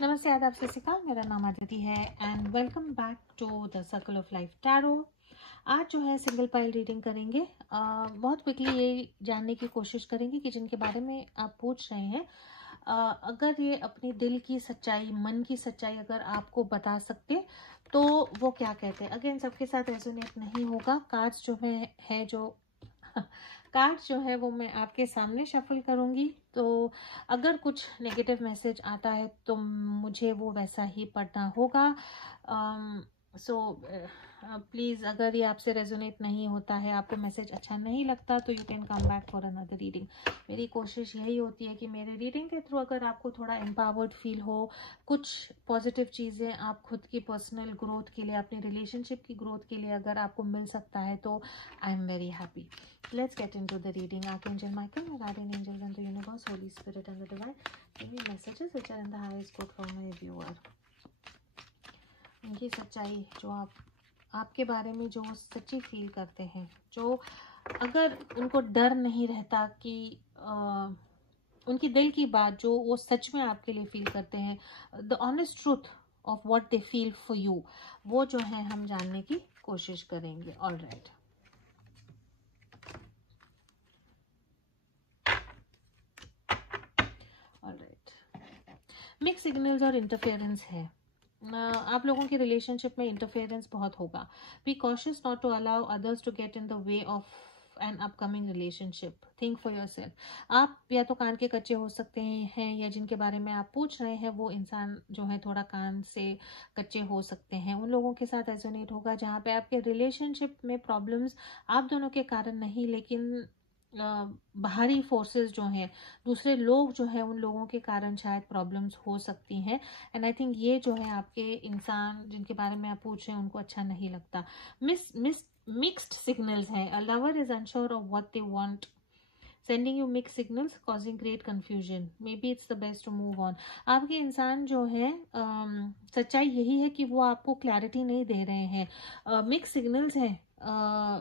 नमस्ते, आदाब, सत श्री अकाल। मेरा नाम आदिति है and welcome back to the circle of life tarot. आज जो है सिंगल पाइल रीडिंग करेंगे। बहुत क्विकली ये जानने की कोशिश करेंगे कि जिनके बारे में आप पूछ रहे हैं, अगर ये अपनी दिल की सच्चाई, मन की सच्चाई अगर आपको बता सकते तो वो क्या कहते हैं। अगेन सबके साथ रेजोनेट नहीं होगा। कार्ड्स जो है जो कार्ड्स जो है वो मैं आपके सामने शफल करूंगी, तो अगर कुछ नेगेटिव मैसेज आता है तो मुझे वो वैसा ही पढ़ना होगा। सो प्लीज़, अगर ये आपसे रेजोनेट नहीं होता है, आपको मैसेज अच्छा नहीं लगता, तो you can come back for another reading. मेरी कोशिश यही होती है कि मेरे रीडिंग के थ्रू अगर आपको थोड़ा एम्पावर्ड फील हो, कुछ पॉजिटिव चीज़ें आप खुद की पर्सनल ग्रोथ के लिए, अपनी रिलेशनशिप की ग्रोथ के लिए अगर आपको मिल सकता है, तो I am very happy. Let's get into the reading. Archangel Michael, my guardian angels and the universe, Holy Spirit and the divine, give me messages which are in the highest good for my viewer. उनकी सच्चाई, जो आपके बारे में जो सच्ची feel करते हैं, जो अगर उनको डर नहीं रहता कि उनकी दिल की बात जो वो सच में आपके लिए फील करते हैं, the honest truth of what they feel for you, वो जो है हम जानने की कोशिश करेंगे. All right. मिक्स सिग्नल्स और इंटरफेरेंस है. आप लोगों के रिलेशनशिप में इंटरफेरेंस बहुत होगा. Be cautious not to allow others to get in the way of an upcoming relationship. Think for your self. आप या तो कान के कच्चे हो सकते हैं, या जिनके बारे में आप पूछ रहे हैं वो इंसान जो है थोड़ा कान से कच्चे हो सकते हैं. उन लोगों के साथ रेजोनेट होगा जहाँ पे आपके रिलेशनशिप में प्रॉब्लम्स आप दोनों के कारण नहीं, लेकिन बाहरी फोर्सेस जो हैं, दूसरे लोग जो है, उन लोगों के कारण शायद प्रॉब्लम्स हो सकती हैं. एंड आई थिंक ये जो है आपके इंसान जिनके बारे में आप पूछ रहे हैं उनको अच्छा नहीं लगता. मिक्स्ड सिग्नल्स हैं. A lover is unsure of what they want, sending you mixed signals, causing great confusion. Maybe it's the best to move on. आपके इंसान जो है, सच्चाई यही है कि वो आपको क्लैरिटी नहीं दे रहे हैं. मिक्स सिग्नल्स हैं,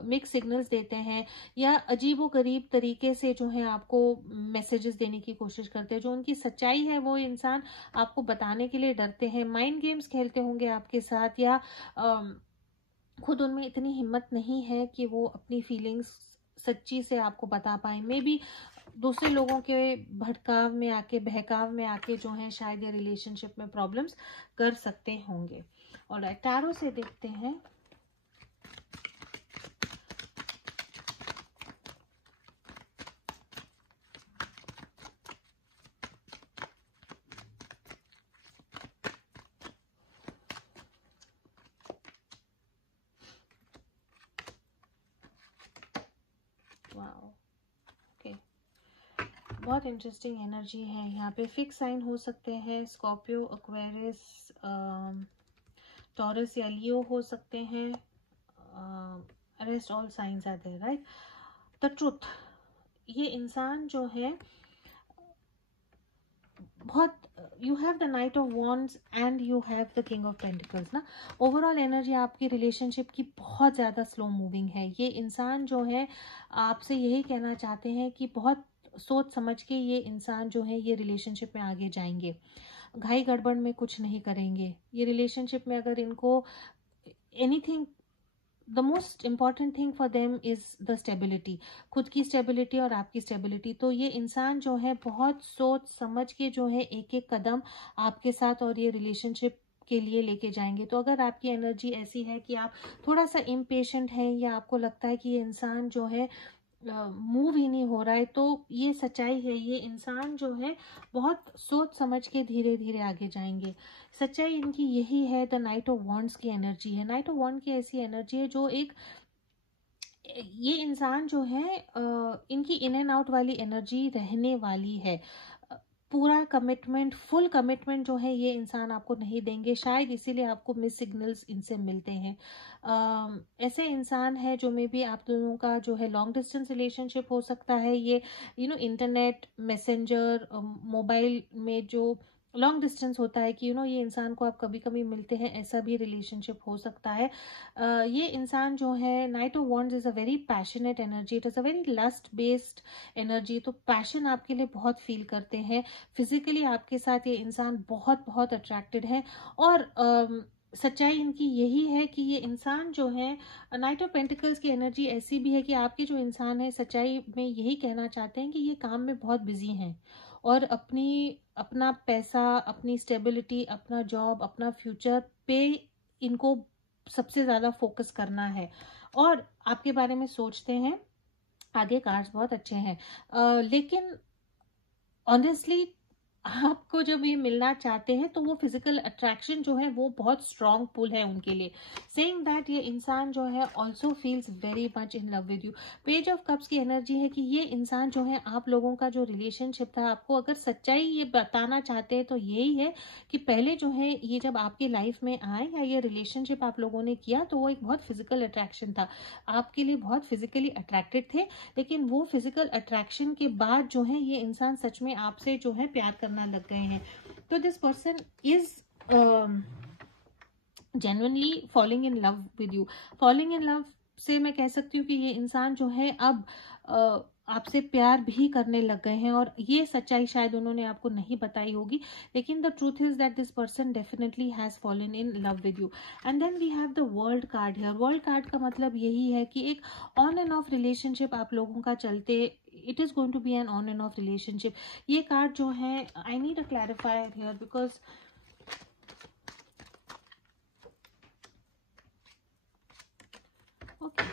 मिक्स सिग्नल्स देते हैं, या अजीबो गरीब तरीके से जो है आपको मैसेजेस देने की कोशिश करते हैं. जो उनकी सच्चाई है वो इंसान आपको बताने के लिए डरते हैं. माइंड गेम्स खेलते होंगे आपके साथ, या खुद उनमें इतनी हिम्मत नहीं है कि वो अपनी फीलिंग्स सच्ची से आपको बता पाए. मे बी दूसरे लोगों के भटकाव में आके, बहकाव में आके जो है शायद ये रिलेशनशिप में प्रॉब्लम्स कर सकते होंगे. और टैरो से देखते हैं. बहुत इंटरेस्टिंग एनर्जी है यहाँ पे. फिक्स साइन हो सकते हैं, स्कॉर्पियो, एक्वेरियस, टॉरस या लियो हो सकते हैं. Rest all science are there, right. The truth. ये इंसान जो है बहुत, you have the knight of wands and you have the king of pentacles ना. ओवरऑल एनर्जी आपकी रिलेशनशिप की बहुत ज़्यादा स्लो मूविंग है. ये इंसान जो है आपसे यही कहना चाहते हैं कि बहुत सोच समझ के ये इंसान जो है ये रिलेशनशिप में आगे जाएंगे. घाई गड़बड़ में कुछ नहीं करेंगे. ये रिलेशनशिप में अगर इनको anything, the most important thing for them is the stability. खुद की स्टेबिलिटी और आपकी स्टेबिलिटी. तो ये इंसान जो है बहुत सोच समझ के जो है एक एक कदम आपके साथ और ये रिलेशनशिप के लिए लेके जाएंगे. तो अगर आपकी एनर्जी ऐसी है कि आप थोड़ा सा इम्पेशेंट हैं, या आपको लगता है कि ये इंसान जो है मूव ही नहीं हो रहा है, तो ये सच्चाई है. ये इंसान जो है बहुत सोच समझ के धीरे धीरे आगे जाएंगे. सच्चाई इनकी यही है. द नाइट ऑफ वॉन्ड्स की एनर्जी है. नाइट ऑफ वॉन्ड की ऐसी एनर्जी है जो एक, ये इंसान जो है इनकी इन एंड आउट वाली एनर्जी रहने वाली है. पूरा कमिटमेंट, फुल कमिटमेंट जो है ये इंसान आपको नहीं देंगे. शायद इसीलिए आपको मिस सिग्नल्स इनसे मिलते हैं. ऐसे इंसान है जो मे बी आप दोनों का जो है लॉन्ग डिस्टेंस रिलेशनशिप हो सकता है. ये इंटरनेट, मैसेंजर, मोबाइल में जो लॉन्ग डिस्टेंस होता है कि ये इंसान को आप कभी कभी मिलते हैं, ऐसा भी रिलेशनशिप हो सकता है। ये इंसान जो है, knight of wands is a very passionate energy, it is a very lust based energy. तो पैशन आपके लिए बहुत फील करते हैं, फिजिकली आपके साथ ये इंसान बहुत बहुत अट्रैक्टेड है। और सच्चाई इनकी यही है कि ये इंसान जो है, नाइट ऑफ पेंटिकल्स की एनर्जी ऐसी भी है कि आपके जो इंसान है सच्चाई में यही कहना चाहते हैं कि ये काम में बहुत बिजी हैं और अपना पैसा, अपनी स्टेबिलिटी, अपना जॉब, अपना फ्यूचर पे इनको सबसे ज़्यादा फोकस करना है और आपके बारे में सोचते हैं। आगे कार्ड्स बहुत अच्छे हैं, लेकिन ऑनेस्टली आपको जब ये मिलना चाहते हैं तो वो फिजिकल अट्रैक्शन जो है वो बहुत स्ट्रॉन्ग पुल है उनके लिए। सेइंग दैट ये इंसान जो है also feels very much in love with you. Page of cups की एनर्जी है कि ये इंसान जो है, आप लोगों का जो रिलेशनशिप था, आपको अगर सच्चाई ये बताना चाहते हैं तो यही है कि पहले जो है ये जब आपकी लाइफ में आए या ये रिलेशनशिप आप लोगों ने किया तो वो एक बहुत फिजिकल अट्रैक्शन था, आपके लिए बहुत फिजिकली अट्रैक्टेड थे। लेकिन वो फिजिकल अट्रैक्शन के बाद जो है ये इंसान सच में आपसे जो है प्यार करना लग गए हैं। तो this person is genuinely falling in love with you. Falling in love से मैं कह सकती हूँ कि ये इंसान जो है अब आपसे प्यार भी करने लग गए हैं और ये सच्चाई शायद उन्होंने आपको नहीं बताई होगी, लेकिन the truth is that this person definitely has fallen in love with you. And then we have the world card here. World card का मतलब यही है कि एक ऑन एंड ऑफ रिलेशनशिप आप लोगों का चलते, it is going to be an on and off relationship. ये कार्ड जो है, I need a clarifier here because okay,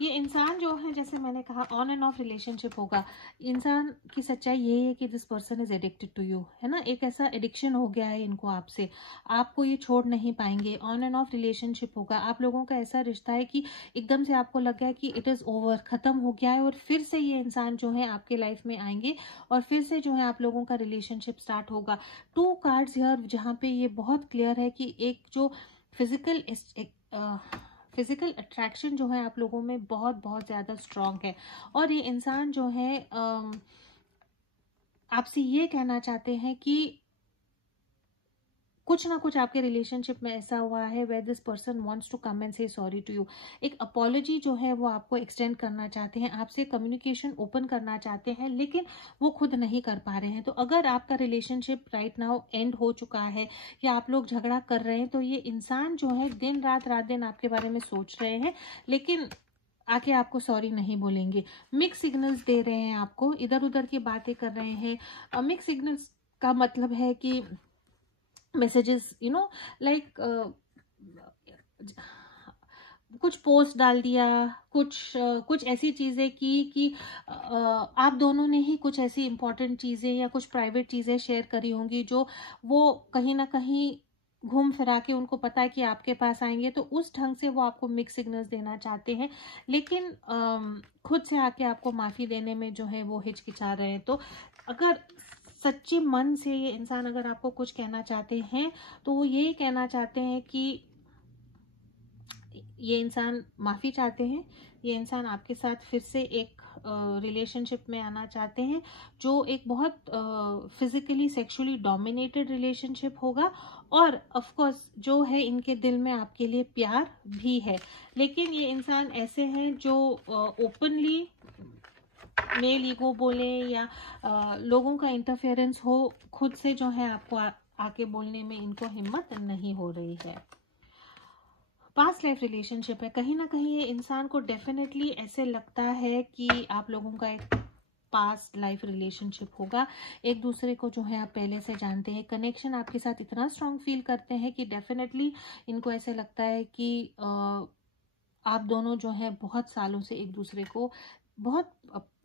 ये इंसान जो है, जैसे मैंने कहा ऑन एंड ऑफ रिलेशनशिप होगा। इंसान की सच्चाई यही है कि this person is addicted to you, है ना। एक ऐसा एडिक्शन हो गया है इनको आपसे, आपको ये छोड़ नहीं पाएंगे। ऑन एंड ऑफ रिलेशनशिप होगा, आप लोगों का ऐसा रिश्ता है कि एकदम से आपको लग गया कि इट इज ओवर, खत्म हो गया है, और फिर से ये इंसान जो है आपके लाइफ में आएंगे और फिर से जो है आप लोगों का रिलेशनशिप स्टार्ट होगा। 2 कार्ड्स हियर जहाँ पे ये बहुत क्लियर है कि एक जो फिजिकल अट्रैक्शन जो है आप लोगों में बहुत बहुत ज्यादा स्ट्रांग है और ये इंसान जो है आपसे ये कहना चाहते हैं कि कुछ ना कुछ आपके रिलेशनशिप में ऐसा हुआ है where this person wants to come and say sorry to you. एक अपॉलॉजी जो है वो आपको एक्सटेंड करना चाहते हैं, आपसे कम्युनिकेशन ओपन करना चाहते हैं, लेकिन वो खुद नहीं कर पा रहे हैं। तो अगर आपका रिलेशनशिप राइट नाउ एंड हो चुका है या आप लोग झगड़ा कर रहे हैं तो ये इंसान जो है दिन रात दिन आपके बारे में सोच रहे हैं, लेकिन आके आपको सॉरी नहीं बोलेंगे। मिक्स सिग्नल्स दे रहे हैं आपको, इधर उधर की बातें कर रहे हैं। मिक्स सिग्नल्स का मतलब है कि मैसेजेस लाइक कुछ पोस्ट डाल दिया, कुछ ऐसी चीजें की कि आप दोनों ने ही कुछ ऐसी इंपॉर्टेंट चीजें या कुछ प्राइवेट चीजें शेयर करी होंगी जो वो कहीं ना कहीं घूम फिरा के उनको पता है कि आपके पास आएंगे, तो उस ढंग से वो आपको मिक्स सिग्नल्स देना चाहते हैं, लेकिन खुद से आके आपको माफी देने में जो है वो हिचकिचा रहे हैं। तो अगर सच्चे मन से ये इंसान अगर आपको कुछ कहना चाहते हैं तो वो यही कहना चाहते हैं कि ये इंसान माफी चाहते हैं, ये इंसान आपके साथ फिर से एक रिलेशनशिप में आना चाहते हैं जो एक बहुत फिजिकली सेक्सुअली डोमिनेटेड रिलेशनशिप होगा, और ऑफ कोर्स जो है इनके दिल में आपके लिए प्यार भी है। लेकिन ये इंसान ऐसे हैं जो ओपनली मेल ईगो बोले या लोगों का इंटरफेरेंस हो, खुद से जो है आपको आके बोलने में इनको हिम्मत नहीं हो रही है। पास्ट लाइफ रिलेशनशिप है, कहीं ना कहीं ये इंसान को डेफिनेटली ऐसे लगता है कि आप लोगों का एक पास्ट लाइफ रिलेशनशिप होगा। एक दूसरे को जो है आप पहले से जानते हैं, कनेक्शन आपके साथ इतना स्ट्रांग फील करते हैं कि डेफिनेटली इनको ऐसे लगता है कि आप दोनों जो है बहुत सालों से एक दूसरे को, बहुत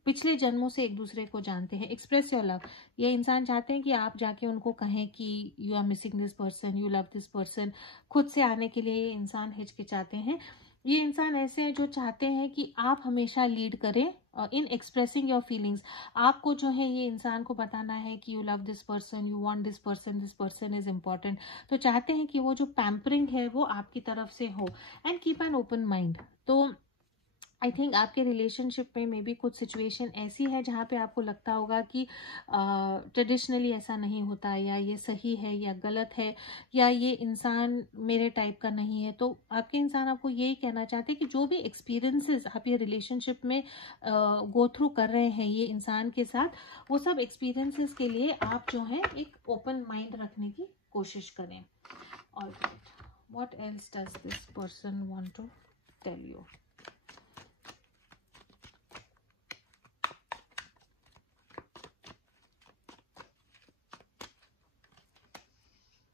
पिछले जन्मों से एक दूसरे को जानते हैं। एक्सप्रेस योर लव, ये इंसान चाहते हैं कि आप जाके उनको कहें कि you are missing this person, you love this person. खुद से आने के लिए ये इंसान हिचकिचाते हैं। ये इंसान ऐसे हैं जो चाहते हैं कि आप हमेशा लीड करें इन एक्सप्रेसिंग योर फीलिंग्स। आपको जो है ये इंसान को बताना है कि you love this person, you want this person is important. तो चाहते हैं कि वो जो पैम्परिंग है वो आपकी तरफ से हो, and keep an open mind. तो आई थिंक आपके रिलेशनशिप में मे बी कुछ सिचुएशन ऐसी है जहाँ पे आपको लगता होगा कि ट्रेडिशनली ऐसा नहीं होता, या ये सही है या गलत है, या ये इंसान मेरे टाइप का नहीं है। तो आपके इंसान आपको यही कहना चाहते हैं कि जो भी एक्सपीरियंसेस आप ये रिलेशनशिप में गो थ्रू कर रहे हैं ये इंसान के साथ, वो सब एक्सपीरियंसेस के लिए आप जो है एक ओपन माइंड रखने की कोशिश करें। Alright, what else does this person want to tell you?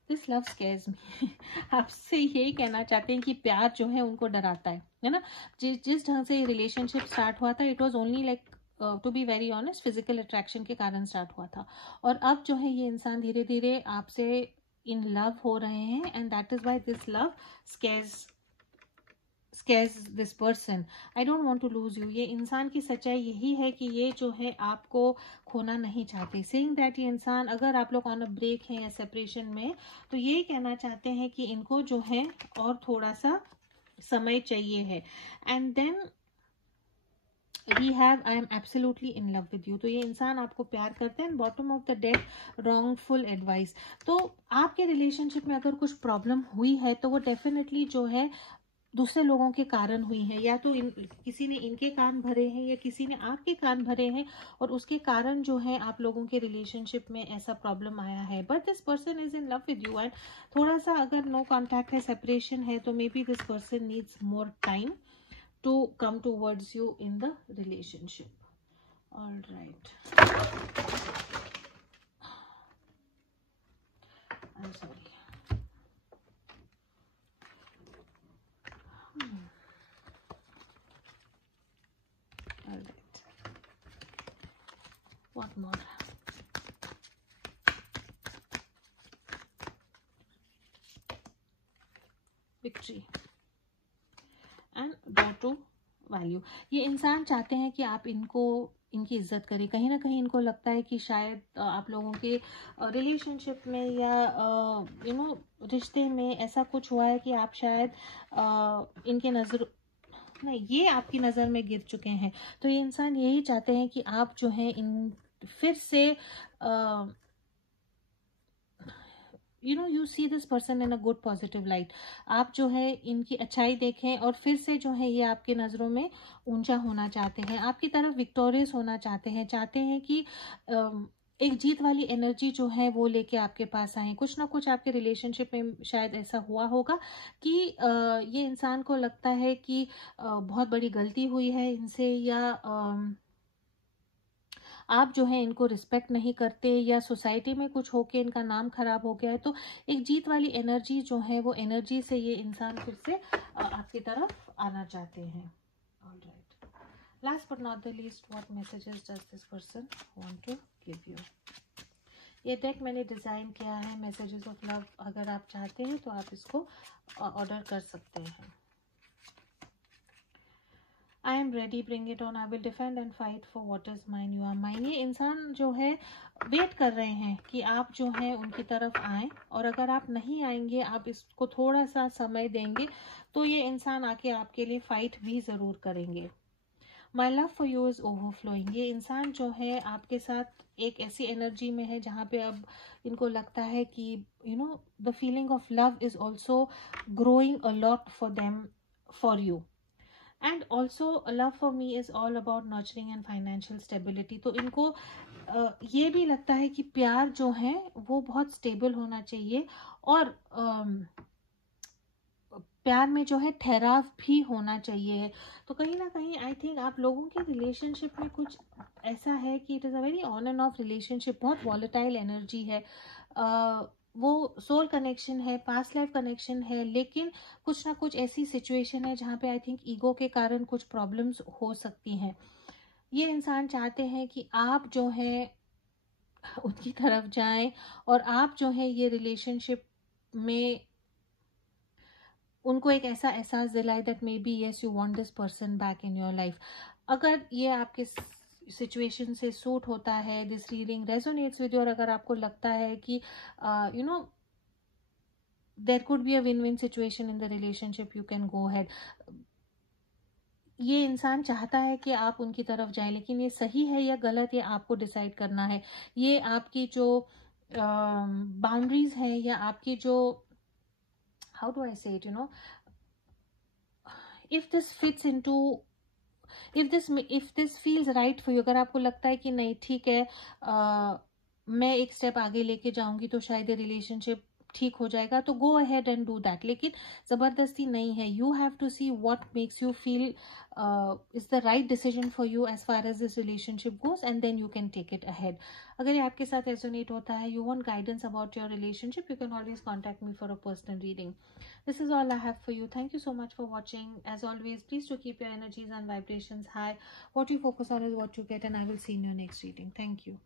This love scares me. आपसे यही कहना चाहते हैं कि प्यार जो है उनको डराता है ना। जिस ढंग से ये रिलेशनशिप स्टार्ट हुआ था, it was only like, to be very honest, physical attraction के कारण स्टार्ट हुआ था। और अब जो है ये इंसान धीरे धीरे आपसे इन लव हो रहे हैं, and that is why this love scares this person. I don't want to lose you. ये इंसान की सच्चाई यही है कि ये जो है आपको खोना नहीं चाहते। सेइंग दैट ये इंसान, अगर आप लोग ऑन अ ब्रेक हैं या सेपरेशन में, तो ये कहना चाहते हैं कि इनको जो है और थोड़ा सा समय चाहिए है। And then we have I am absolutely in love with you. तो ये इंसान आपको प्यार करते हैं। Bottom of the deck wrongful advice. तो आपके रिलेशनशिप में अगर कुछ प्रॉब्लम हुई है तो वो डेफिनेटली जो है दूसरे लोगों के कारण हुई है, या तो किसी ने इनके कान भरे हैं या किसी ने आपके कान भरे हैं, और उसके कारण जो है आप लोगों के रिलेशनशिप में ऐसा प्रॉब्लम आया है। But this person is in love with you, and थोड़ा सा अगर नो कॉन्टैक्ट है, सेपरेशन है, तो may be this person needs more time to come towards you in the relationship. Alright, I am sorry. Alright. What more? Victory and draw to value. ये इंसान चाहते हैं कि आप इनकी इज्जत करें। कहीं ना कहीं इनको लगता है कि शायद आप लोगों के रिलेशनशिप में या रिश्ते में ऐसा कुछ हुआ है कि आप शायद इनके नजर नहीं, ये आपकी नज़र में गिर चुके हैं। तो ये इंसान यही चाहते हैं कि आप जो है इन फिर से you see this person in a good positive light. आप जो है इनकी अच्छाई देखें और फिर से जो है ये आपके नज़रों में ऊंचा होना चाहते हैं, आपकी तरफ विक्टोरियस होना चाहते हैं कि एक जीत वाली एनर्जी जो है वो लेके आपके पास आए। कुछ ना कुछ आपके रिलेशनशिप में शायद ऐसा हुआ होगा कि ये इंसान को लगता है कि बहुत बड़ी गलती हुई है इनसे, या आप जो है इनको रिस्पेक्ट नहीं करते, या सोसाइटी में कुछ होके इनका नाम खराब हो गया है। तो एक जीत वाली एनर्जी जो है वो एनर्जी से ये इंसान फिर से आपकी तरफ आना चाहते हैं। Alright, last but not the least, what messages does this person want to give you? ये डेक मैंने डिज़ाइन किया है मैसेजेस ऑफ लव। अगर आप चाहते हैं तो आप इसको ऑर्डर कर सकते हैं। I am ready, bring it on, I will defend and fight for what is mine, you are mine. ये इंसान जो है वेट कर रहे हैं कि आप जो है उनकी तरफ आएँ, और अगर आप नहीं आएंगे, आप इसको थोड़ा सा समय देंगे, तो ये इंसान आके आपके लिए फाइट भी ज़रूर करेंगे। My love for you is overflowing. ये इंसान जो है आपके साथ एक ऐसी एनर्जी में है जहाँ पे अब इनको लगता है कि the feeling of love is also growing a lot for them, for you. And also love for me is all about nurturing and financial stability. तो इनको ये भी लगता है कि प्यार जो है वो बहुत स्टेबल होना चाहिए, और प्यार में जो है ठहराव भी होना चाहिए। तो कहीं ना कहीं आई थिंक आप लोगों के रिलेशनशिप में कुछ ऐसा है कि it is a very on and off relationship, बहुत वॉलेटाइल एनर्जी है। वो सोल कनेक्शन है, पास्ट लाइफ कनेक्शन है, लेकिन कुछ ना कुछ ऐसी सिचुएशन है जहाँ पे आई थिंक ईगो के कारण कुछ प्रॉब्लम्स हो सकती हैं। ये इंसान चाहते हैं कि आप जो है उनकी तरफ जाएं, और आप जो है ये रिलेशनशिप में उनको एक ऐसा एहसास दिलाए that may be yes you want this person back in your life. अगर ये आपके सिचुएशन से सूट होता है, this reading resonates with you, और अगर आपको लगता है कि there could be a win win situation in the relationship, you can go ahead. ये इंसान चाहता है कि आप उनकी तरफ जाएं, लेकिन ये सही है या गलत ये आपको डिसाइड करना है। ये आपकी जो बाउंड्रीज है या आपकी जो, हाउ डू आई से it, if this fits into, if this feels right for you, अगर आपको लगता है कि नहीं ठीक है, मैं एक स्टेप आगे लेके जाऊंगी तो शायद ये रिलेशनशिप ठीक हो जाएगा, तो go ahead and do that. लेकिन जबरदस्ती नहीं है। You have to see what makes you feel is the right decision for you as far as this relationship goes, and then you can take it ahead. अगर ये आपके साथ resonate होता है, you want guidance about your relationship, you can always contact me for a personal reading. This is all I have for you. Thank you so much for watching. As always, please to keep your energies and vibrations high. What you focus on is what you get, and I will see you in your next reading. Thank you.